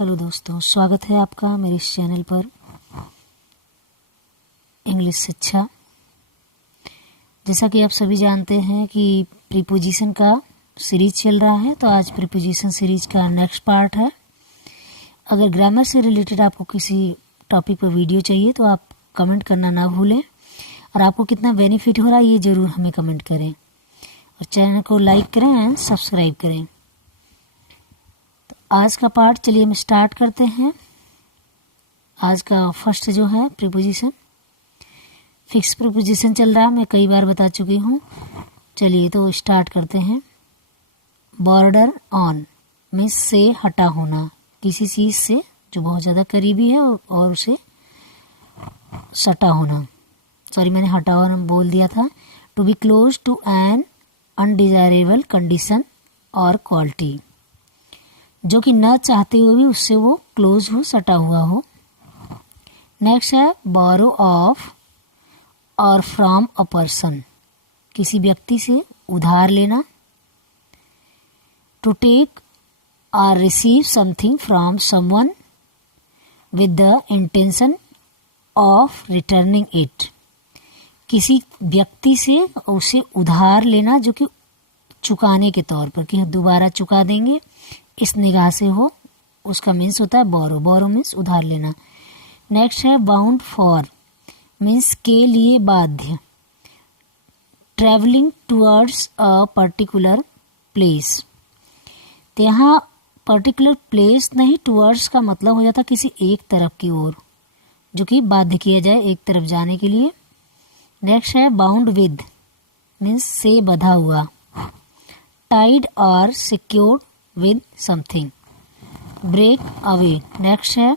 Hello दोस्तों, स्वागत है आपका मेरे इस चैनल पर इंग्लिश शिक्षा। जैसा कि आप सभी जानते हैं कि प्रीपोजिशन का सीरीज चल रहा है, तो आज प्रीपोजिशन सीरीज का नेक्स्ट पार्ट है। अगर ग्रामर से रिलेटेड आपको किसी टॉपिक पर वीडियो चाहिए तो आप कमेंट करना ना भूलें, और आपको कितना बेनिफिट हो रहा है ये ज़रूर हमें कमेंट करें, और चैनल को लाइक करें एंड सब्सक्राइब करें। आज का पार्ट चलिए हम स्टार्ट करते हैं। आज का फर्स्ट जो है प्रीपोजिशन, फिक्स प्रीपोजिशन चल रहा है, मैं कई बार बता चुकी हूँ। चलिए तो स्टार्ट करते हैं। बॉर्डर ऑन मीन्स से हटा होना, किसी चीज़ से जो बहुत ज़्यादा करीबी है और उसे सटा होना। सॉरी, मैंने हटा होना बोल दिया था। To be close to an undesirable condition or quality, जो कि न चाहते हुए भी उससे वो क्लोज हो, सटा हुआ हो। नेक्स्ट है बोरो ऑफ और फ्रॉम अ पर्सन, किसी व्यक्ति से उधार लेना। टू टेक और receive something from someone with the intention of returning it, किसी व्यक्ति से उसे उधार लेना जो कि चुकाने के तौर पर, कि दोबारा चुका देंगे इस निगाह से हो, उसका मीन्स होता है बोरो। बोरो मीन्स उधार लेना। नेक्स्ट है बाउंड फॉर मीन्स के लिए बाध्य। Travelling towards a particular place, तो यहाँ पर्टिकुलर प्लेस नहीं, टुवर्ड्स का मतलब हो जाता किसी एक तरफ की ओर, जो कि बाध्य किया जाए एक तरफ जाने के लिए। नेक्स्ट है बाउंड विद मीन्स से बंधा हुआ। टाइड और secured with something, break away। next है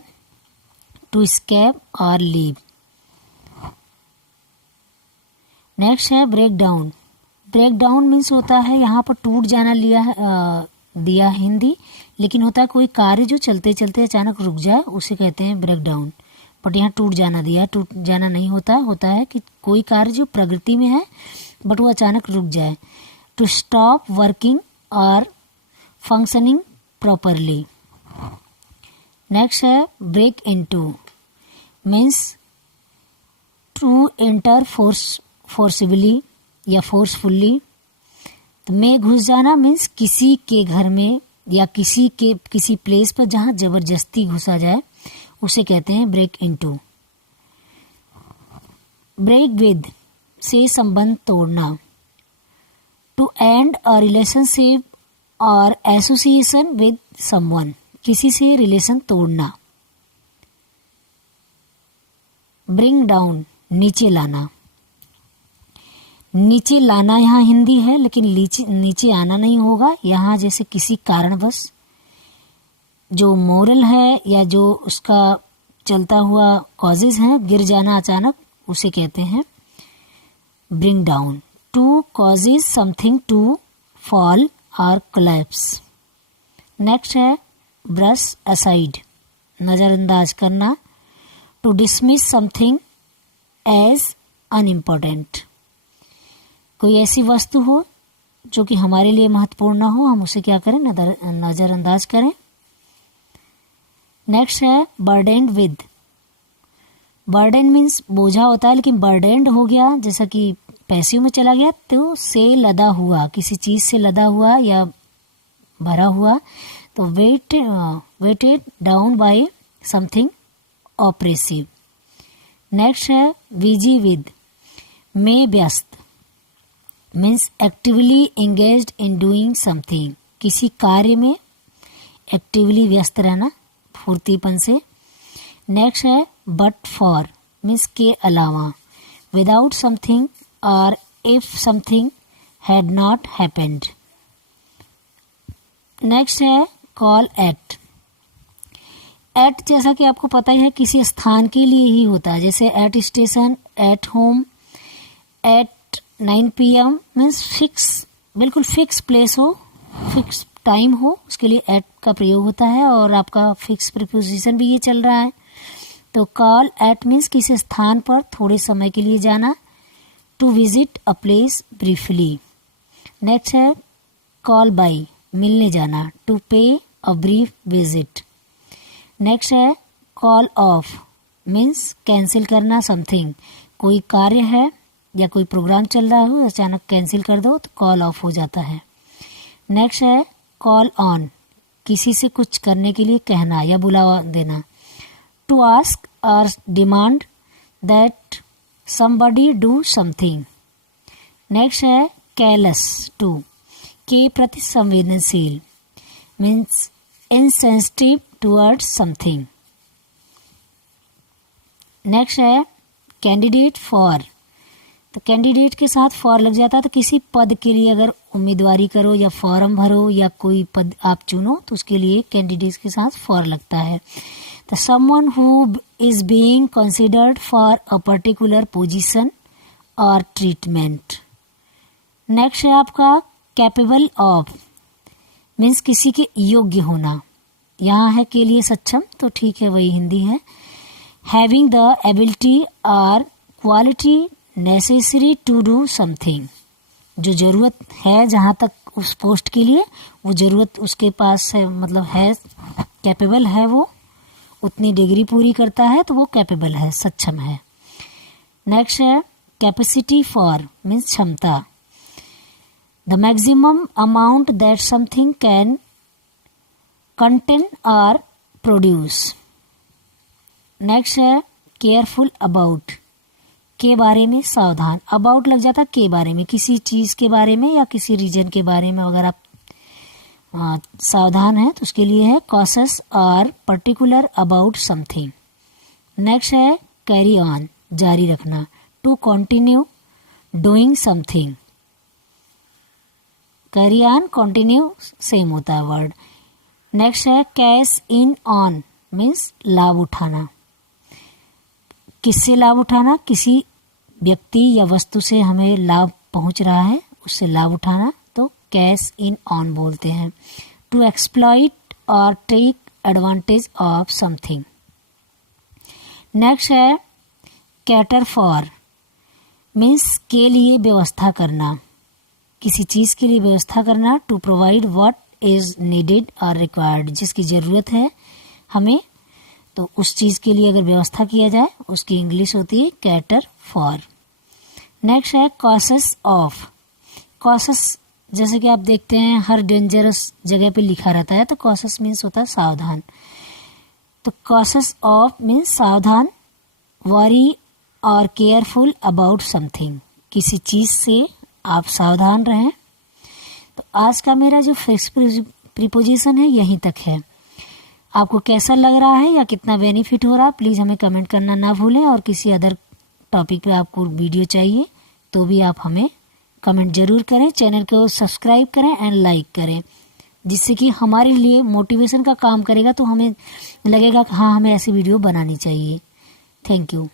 to escape or leave। next है break down। break down means होता है यहाँ पर टूट जाना लिया है दिया हिंदी, लेकिन होता है कोई कार्य जो चलते चलते अचानक रुक जाए, उसे कहते हैं ब्रेक डाउन। बट यहाँ टूट जाना दिया, टूट जाना नहीं होता है कि कोई कार्य जो प्रगति में है बट वो अचानक रुक जाए। To stop working or functioning properly. Next है break into means to enter forcibly या फोर्सफुली। तो में घुस जाना मीन्स किसी के घर में या किसी प्लेस पर जहाँ जबरदस्ती घुसा जाए, उसे कहते हैं ब्रेक इनटू। ब्रेक विद से संबंध तोड़ना। टू एंड अ रिलेशनशिप और एसोसिएशन विद समवन, किसी से रिलेशन तोड़ना। ब्रिंग डाउन नीचे लाना। नीचे लाना यहाँ हिंदी है, लेकिन नीचे आना नहीं होगा यहाँ। जैसे किसी कारणवश जो मोरल है या जो उसका चलता हुआ कॉजेज हैं, गिर जाना अचानक, उसे कहते हैं bring down. To causes something to fall or collapse. Next है ब्रश असाइड नज़रअंदाज करना। To dismiss something as unimportant, कोई ऐसी वस्तु हो जो कि हमारे लिए महत्वपूर्ण ना हो, हम उसे क्या करें, नज़रअंदाज करें। नेक्स्ट है बर्डेन्ड विद। बर्डन मीन्स बोझा होता है, लेकिन बर्डेन्ड हो गया जैसा कि पैसिव में चला गया, तो से लदा हुआ, किसी चीज से लदा हुआ या भरा हुआ। तो weighted down by something oppressive. Next है बिजी विद में व्यस्त means actively engaged in doing something, किसी कार्य में एक्टिवली व्यस्त रहना फुर्तीपन से। नेक्स्ट है बट फॉर मीन्स के अलावा। विदाउट समथिंग और if something had not happened। Next है call at। at जैसा कि आपको पता ही है किसी स्थान के लिए ही होता है, जैसे at station, at home, at 9 PM means fix, बिल्कुल फिक्स प्लेस हो, फिक्स टाइम हो, उसके लिए at का प्रयोग होता है। और आपका फिक्स प्रीपोजिशन भी ये चल रहा है। तो call at मीन्स किसी स्थान पर थोड़े समय के लिए जाना। To visit a place briefly. Next है कॉल बाई मिलने जाना। To pay a brief visit. Next है कॉल ऑफ, मीन्स कैंसिल करना समथिंग। कोई कार्य है या कोई प्रोग्राम चल रहा हो, अचानक कैंसिल कर दो तो कॉल ऑफ हो जाता है। नेक्स्ट है कॉल ऑन, किसी से कुछ करने के लिए कहना या बुलावा देना। टू आस्क और demand that somebody do something। Next है केयरलेस टू, के प्रति संवेदनशील, means insensitive towards something। Next है कैंडिडेट फॉर, तो कैंडिडेट के साथ फॉर लग जाता है, तो किसी पद के लिए अगर उम्मीदवारी करो या फॉर्म भरो या कोई पद आप चुनो तो उसके लिए कैंडिडेट के साथ फॉर लगता है। तो someone who is being considered for a particular position or treatment। Next है आपका कैपेबल ऑफ, मीन्स किसी के योग्य होना। यहाँ है के लिए सक्षम, तो ठीक है वही हिंदी है। Having the ability or quality necessary to do something, जो जरूरत है जहाँ तक उस पोस्ट के लिए वो जरूरत उसके पास है, मतलब है कैपेबल है, वो उतनी डिग्री पूरी करता है तो वो कैपेबल है, सक्षम है। नेक्स्ट है कैपेसिटी फॉर, मीन्स क्षमता। The maximum amount that something can contain और प्रोड्यूस। नेक्स्ट है केयरफुल अबाउट, के बारे में सावधान। अबाउट लग जाता के बारे में, किसी चीज के बारे में या किसी रीजन के बारे में अगर आप सावधान है तो उसके लिए है cautious or particular about something. Next है कैरी ऑन, जारी रखना। To continue doing something, carry on continue same होता है वर्ड। नेक्स्ट है कैश इन ऑन, मीन्स लाभ उठाना। किससे लाभ उठाना, किसी व्यक्ति या वस्तु से हमें लाभ पहुंच रहा है उससे लाभ उठाना, तो कैश इन ऑन बोलते हैं। To exploit or take advantage of something. Next है कैटर फॉर, मीन्स के लिए व्यवस्था करना, किसी चीज के लिए व्यवस्था करना। To provide what is needed or required, जिसकी जरूरत है हमें तो उस चीज के लिए अगर व्यवस्था किया जाए उसकी इंग्लिश होती है कैटर फॉर। नेक्स्ट है कॉशस ऑफ। कॉशस जैसे कि आप देखते हैं हर डेंजरस जगह पे लिखा रहता है, तो कॉशस मीन्स होता है सावधान। तो कॉशस ऑफ मीन्स सावधान, वरी और केयरफुल अबाउट समथिंग, किसी चीज से आप सावधान रहें। तो आज का मेरा जो फिक्स प्रीपोजिशन है यहीं तक है। आपको कैसा लग रहा है या कितना बेनिफिट हो रहा है प्लीज़ हमें कमेंट करना ना भूलें, और किसी अदर टॉपिक पे आपको वीडियो चाहिए तो भी आप हमें कमेंट जरूर करें। चैनल को सब्सक्राइब करें एंड लाइक करें, जिससे कि हमारे लिए मोटिवेशन का काम करेगा, तो हमें लगेगा कि हाँ हमें ऐसी वीडियो बनानी चाहिए। Thank you.